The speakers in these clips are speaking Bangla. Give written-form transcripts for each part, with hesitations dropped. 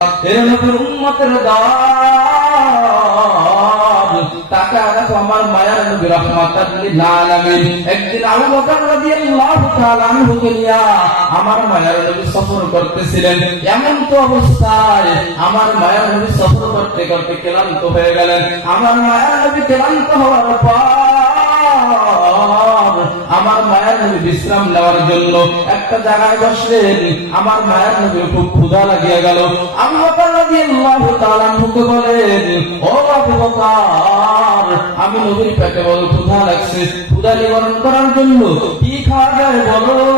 এর নবীর উম্মতের দল তাকে দেখো আমার মায়ার নবী রাহমাতাল লিল আলামিন একদিন আবু বকর রাদিয়াল্লাহু তাআলা আনহুকে নিয়া আমার মায়ার নবী সফর করতেছিলেন। এমন তো অবস্থায় আমার মায়ার নবী সফর করতে করতে ক্লান্ত হয়ে গেলেন। আমার মায়ার নবী ক্লান্ত হওয়ার পর আমার মায়ের নবী বিশ্রাম নেওয়ার জন্য একটা জায়গায় বসলেন। আমার মায়ের নবী খুব ক্ষুধা লাগিয়ে গেল। আবু বকর রাদিয়াল্লাহু তাআলা আনহুকে বলেন, ও আবু বকর, আমি নবীর পেটে বড় ক্ষুধা লাগছে, ক্ষুধা নিবারণ করার জন্য কি খাওয়া যায় বলো।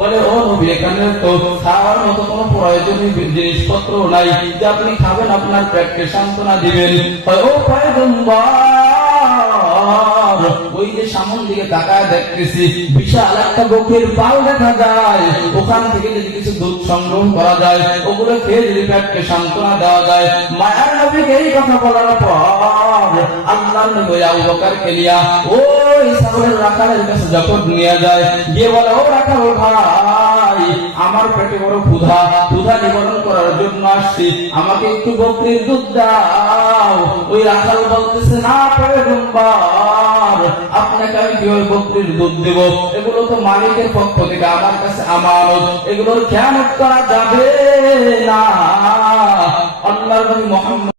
বলে, ও নবী, এখানে তো খাওয়ার মতো কোনো প্রয়োজনীয় জিনিসপত্র নাই যে আপনি খাবেন, আপনার পেটকে সান্ত্বনা দিবেন। ও পয়গম্বর, ওই যে সামন দিকে তাকায় দেখতেছি বিশাল একটা বকরির পাল দেখা যায়, ওখান থেকে যদি কিছু দুধ সংগ্রহ করা যায়, ওগুলো খেয়ে যদি পেটকে সান্ত্বনা দেওয়া যায়। মায়ার নবীকে এই কথা বলার পর আল্লাহর নবী আবু বকরকে নিয়া ওই ছাগলের রাখালের কাছে যখন নিয়ে যায়, গিয়ে বলে, ও রাখাল ভাই, আমার পেটে বড় ক্ষুধা, ক্ষুধা নিবারণ করার জন্য আসছি, আমাকে একটু বকরির দুধ দাও। ওই রাখাল বলতেছে, না পয়গম্বর, আপনাকে আমি কি ওই বকরির দুধ দেব? এগুলো তো মালিকের পক্ষ থেকে আমার কাছে আমানত, এগুলোর খেয়ানত করা যাবে না। আল্লাহর নবী মুহাম্মদ